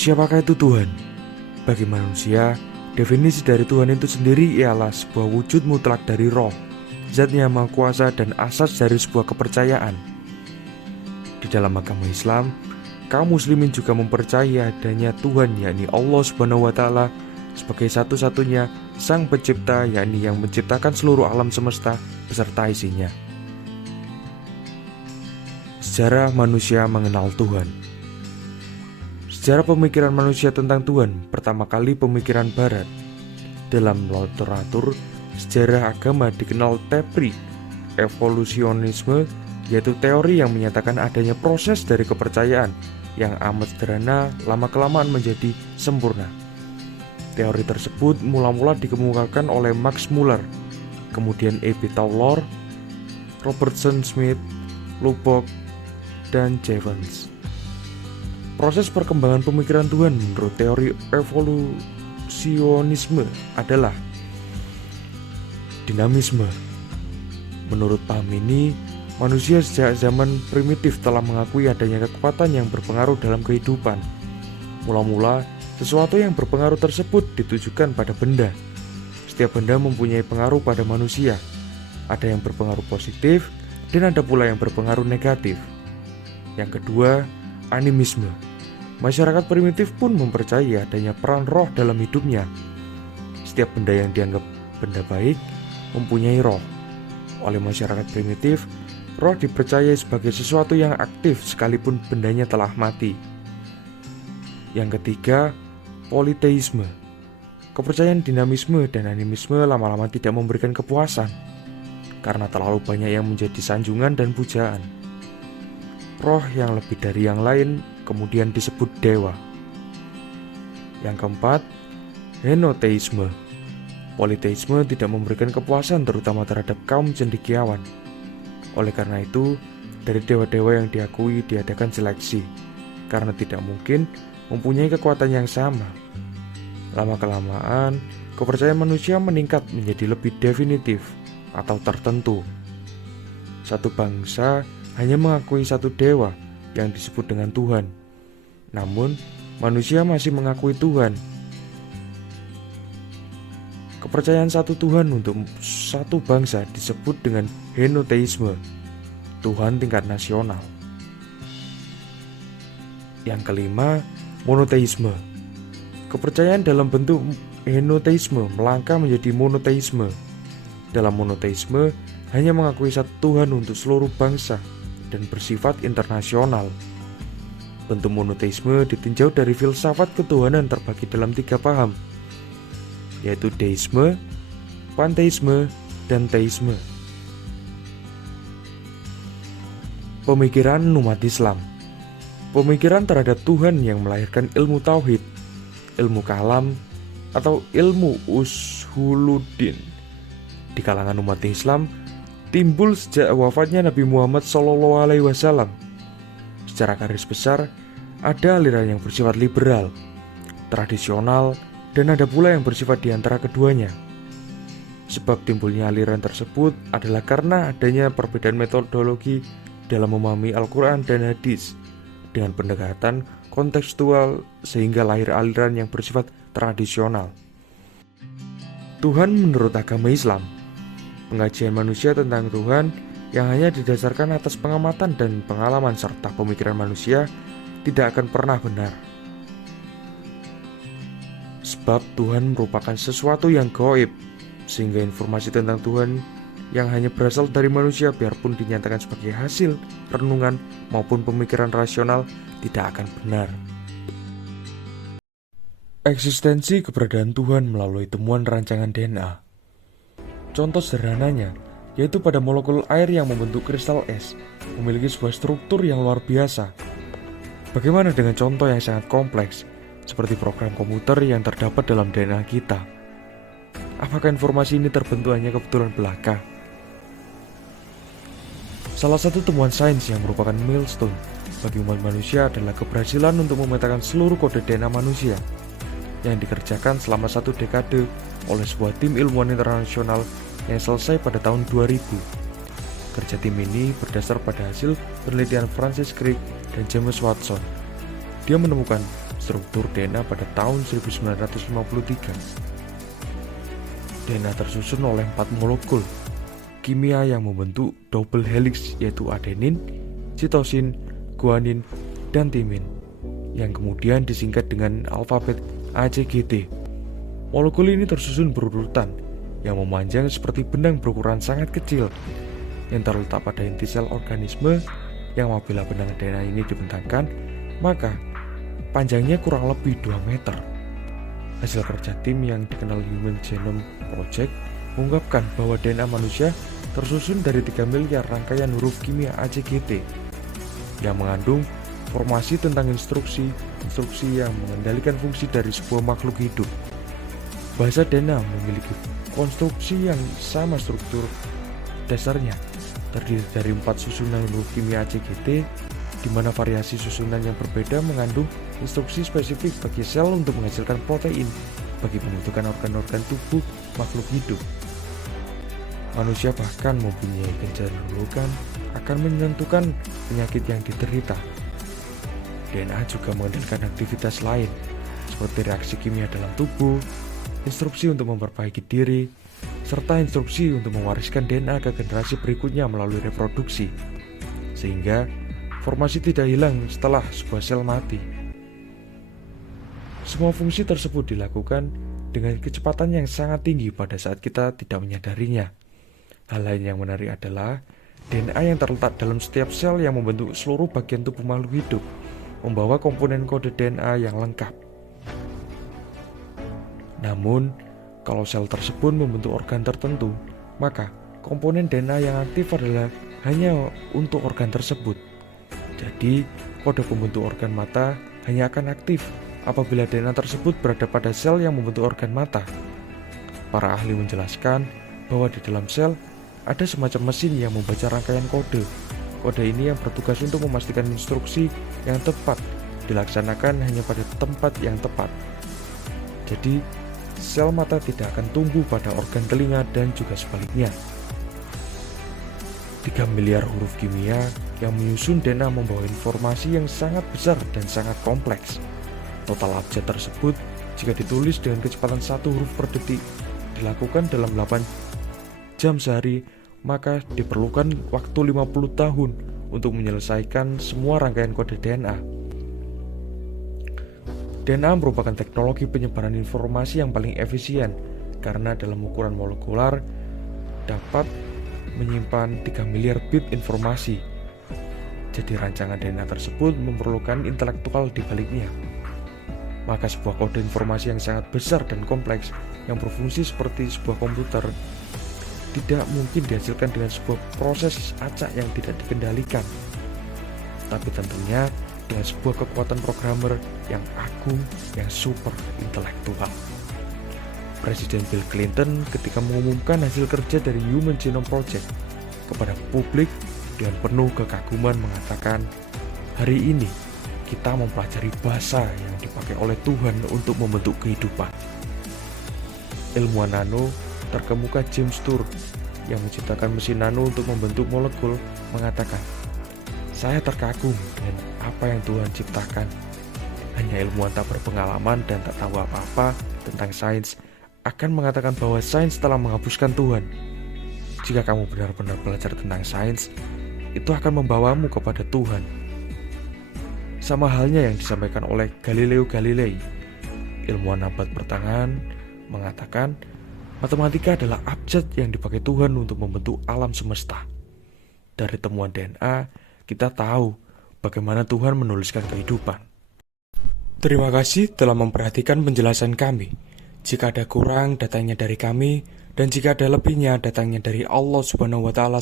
Siapakah itu Tuhan? Bagi manusia, definisi dari Tuhan itu sendiri ialah sebuah wujud mutlak dari roh, zat yang maha kuasa dan asas dari sebuah kepercayaan. Di dalam agama Islam, kaum muslimin juga mempercayai adanya Tuhan, yakni Allah Subhanahu wa Ta'ala, sebagai satu-satunya Sang Pencipta, yakni yang menciptakan seluruh alam semesta beserta isinya. Sejarah manusia mengenal Tuhan. Sejarah pemikiran manusia tentang Tuhan pertama kali pemikiran Barat. Dalam literatur sejarah agama dikenal teori evolusionisme, yaitu teori yang menyatakan adanya proses dari kepercayaan yang amat sederhana lama-kelamaan menjadi sempurna. Teori tersebut mula-mula dikemukakan oleh Max Muller, kemudian E.B. Taylor, Robertson Smith, Lubbock, dan Jevons. Proses perkembangan pemikiran Tuhan menurut teori evolusionisme adalah dinamisme. Menurut paham ini, manusia sejak zaman primitif telah mengakui adanya kekuatan yang berpengaruh dalam kehidupan. Mula-mula, sesuatu yang berpengaruh tersebut ditujukan pada benda. Setiap benda mempunyai pengaruh pada manusia. Ada yang berpengaruh positif dan ada pula yang berpengaruh negatif. Yang kedua, animisme. Masyarakat primitif pun mempercayai adanya peran roh dalam hidupnya. Setiap benda yang dianggap benda baik mempunyai roh. Oleh masyarakat primitif, roh dipercayai sebagai sesuatu yang aktif sekalipun bendanya telah mati. Yang ketiga, politeisme. Kepercayaan dinamisme dan animisme lama-lama tidak memberikan kepuasan karena terlalu banyak yang menjadi sanjungan dan pujaan. Roh yang lebih dari yang lain kemudian disebut dewa. Yang keempat, henoteisme. Politeisme tidak memberikan kepuasan terutama terhadap kaum cendekiawan. Oleh karena itu, dari dewa-dewa yang diakui diadakan seleksi, karena tidak mungkin mempunyai kekuatan yang sama. Lama-kelamaan, kepercayaan manusia meningkat menjadi lebih definitif atau tertentu. Satu bangsa hanya mengakui satu dewa yang disebut dengan Tuhan. Namun, manusia masih mengakui Tuhan. Kepercayaan satu Tuhan untuk satu bangsa disebut dengan henoteisme, Tuhan tingkat nasional. Yang kelima, monoteisme. Kepercayaan dalam bentuk henoteisme melangkah menjadi monoteisme. Dalam monoteisme, hanya mengakui satu Tuhan untuk seluruh bangsa dan bersifat internasional. Bentuk monoteisme ditinjau dari filsafat ketuhanan terbagi dalam 3 paham, yaitu deisme, panteisme, dan teisme. Pemikiran umat Islam. Pemikiran terhadap Tuhan yang melahirkan ilmu tauhid, ilmu kalam, atau ilmu ushuluddin di kalangan umat Islam timbul sejak wafatnya Nabi Muhammad SAW. Secara garis besar, ada aliran yang bersifat liberal, tradisional, dan ada pula yang bersifat di antara keduanya. Sebab timbulnya aliran tersebut adalah karena adanya perbedaan metodologi dalam memahami Al-Quran dan hadis dengan pendekatan kontekstual sehingga lahir aliran yang bersifat tradisional. Tuhan menurut agama Islam, pengajian manusia tentang Tuhan yang hanya didasarkan atas pengamatan dan pengalaman serta pemikiran manusia tidak akan pernah benar. Sebab Tuhan merupakan sesuatu yang gaib, sehingga informasi tentang Tuhan yang hanya berasal dari manusia biarpun dinyatakan sebagai hasil renungan maupun pemikiran rasional tidak akan benar. Eksistensi keberadaan Tuhan melalui temuan rancangan DNA. Contoh sederhananya, yaitu pada molekul air yang membentuk kristal es, memiliki sebuah struktur yang luar biasa. Bagaimana dengan contoh yang sangat kompleks, seperti program komputer yang terdapat dalam DNA kita? Apakah informasi ini terbentuk hanya kebetulan belaka? Salah satu temuan sains yang merupakan milestone bagi umat manusia adalah keberhasilan untuk memetakan seluruh kode DNA manusia yang dikerjakan selama 1 dekade oleh sebuah tim ilmuwan internasional yang selesai pada tahun 2000. Kerja tim ini berdasar pada hasil penelitian Francis Crick dan James Watson. Dia menemukan struktur DNA pada tahun 1953. DNA tersusun oleh 4 molekul kimia yang membentuk double helix, yaitu adenin, sitosin, guanin, dan timin, yang kemudian disingkat dengan alfabet ACGT. Molekul ini tersusun berurutan yang memanjang seperti benang berukuran sangat kecil yang terletak pada inti sel organisme, yang apabila benang DNA ini dibentangkan, maka panjangnya kurang lebih 2 meter. Hasil kerja tim yang dikenal Human Genome Project mengungkapkan bahwa DNA manusia tersusun dari 3 miliar rangkaian huruf kimia ACGT yang mengandung informasi tentang instruksi yang mengendalikan fungsi dari sebuah makhluk hidup. Bahasa DNA memiliki konstruksi yang sama, struktur dasarnya terdiri dari 4 susunan huruf kimia ACGT, di mana variasi susunan yang berbeda mengandung instruksi spesifik bagi sel untuk menghasilkan protein bagi pembentukan organ-organ tubuh makhluk hidup. Manusia bahkan mempunyai kecenderungan akan menentukan penyakit yang diderita. DNA juga mengendalikan aktivitas lain seperti reaksi kimia dalam tubuh, instruksi untuk memperbaiki diri, serta instruksi untuk mewariskan DNA ke generasi berikutnya melalui reproduksi, sehingga informasi tidak hilang setelah sebuah sel mati. Semua fungsi tersebut dilakukan dengan kecepatan yang sangat tinggi pada saat kita tidak menyadarinya. Hal lain yang menarik adalah DNA yang terletak dalam setiap sel yang membentuk seluruh bagian tubuh makhluk hidup membawa komponen kode DNA yang lengkap. Namun, kalau sel tersebut membentuk organ tertentu, maka komponen DNA yang aktif adalah hanya untuk organ tersebut. Jadi, kode pembentuk organ mata hanya akan aktif apabila DNA tersebut berada pada sel yang membentuk organ mata. Para ahli menjelaskan bahwa di dalam sel ada semacam mesin yang membaca rangkaian kode. Kode ini yang bertugas untuk memastikan instruksi yang tepat dilaksanakan hanya pada tempat yang tepat. Jadi, sel mata tidak akan tumbuh pada organ telinga dan juga sebaliknya. 3 miliar huruf kimia yang menyusun DNA membawa informasi yang sangat besar dan sangat kompleks. Total abjad tersebut, jika ditulis dengan kecepatan 1 huruf per detik, dilakukan dalam 8 jam sehari, maka diperlukan waktu 50 tahun untuk menyelesaikan semua rangkaian kode DNA. DNA merupakan teknologi penyebaran informasi yang paling efisien karena dalam ukuran molekular dapat menyimpan 3 miliar bit informasi. Jadi rancangan DNA tersebut memerlukan intelektual di baliknya. Maka sebuah kode informasi yang sangat besar dan kompleks yang berfungsi seperti sebuah komputer tidak mungkin dihasilkan dengan sebuah proses acak yang tidak dikendalikan, tapi tentunya dengan sebuah kekuatan programmer yang agung, yang super intelektual. Presiden Bill Clinton ketika mengumumkan hasil kerja dari Human Genome Project kepada publik dengan penuh kekaguman mengatakan, "Hari ini kita mempelajari bahasa yang dipakai oleh Tuhan untuk membentuk kehidupan." Ilmuwan nano terkemuka James Tour yang menciptakan mesin nano untuk membentuk molekul mengatakan, "Saya terkagum dengan apa yang Tuhan ciptakan. Hanya ilmuwan tak berpengalaman dan tak tahu apa-apa tentang sains akan mengatakan bahwa sains telah menghapuskan Tuhan. Jika kamu benar-benar belajar tentang sains, itu akan membawamu kepada Tuhan." Sama halnya yang disampaikan oleh Galileo Galilei, ilmuwan abad pertengahan, mengatakan matematika adalah abjad yang dipakai Tuhan untuk membentuk alam semesta. Dari temuan DNA, kita tahu bagaimana Tuhan menuliskan kehidupan. Terima kasih telah memperhatikan penjelasan kami. Jika ada kurang, datangnya dari kami, dan jika ada lebihnya, datangnya dari Allah Subhanahu wa Ta'ala.